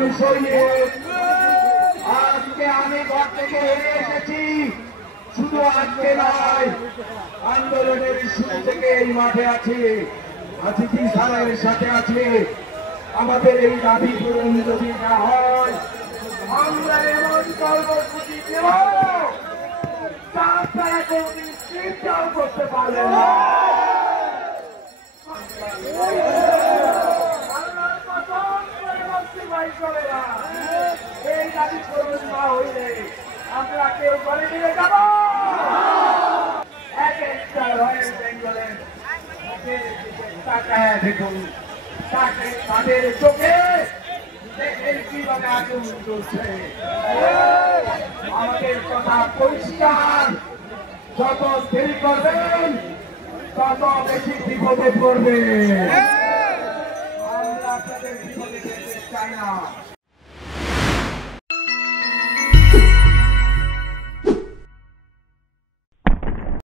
সংগ্রামী সৈনিক, আজকে আমি ঘর থেকে হেরে এসেছি। শুধু আজকে নয়, আন্দোলনের শুরু থেকে এই মাঠে আছি, আতিথি সাহেবের সাথে আছে। আমাদের এই দাবি পূরণ যদি না হয়, আমরা এমন কর্মসূচি দেব তা আপনারা কোনদিন চিন্তাও করতে পারবেন না। এই দাবি পূরণ না হইলে আমরা কেউ করে নিয়ে যাব। এক একটা রয়্যাল বেঙ্গলের তাকায় দেখুন, তাদের চোখে দেখেন কিভাবে আগুন চলছে। আমাদের কথা পরিষ্কার, যত দেরি করবেন তত বেশি বিপদে পড়বে। আমরা আপনাদের বিপদে যেতে চাই না।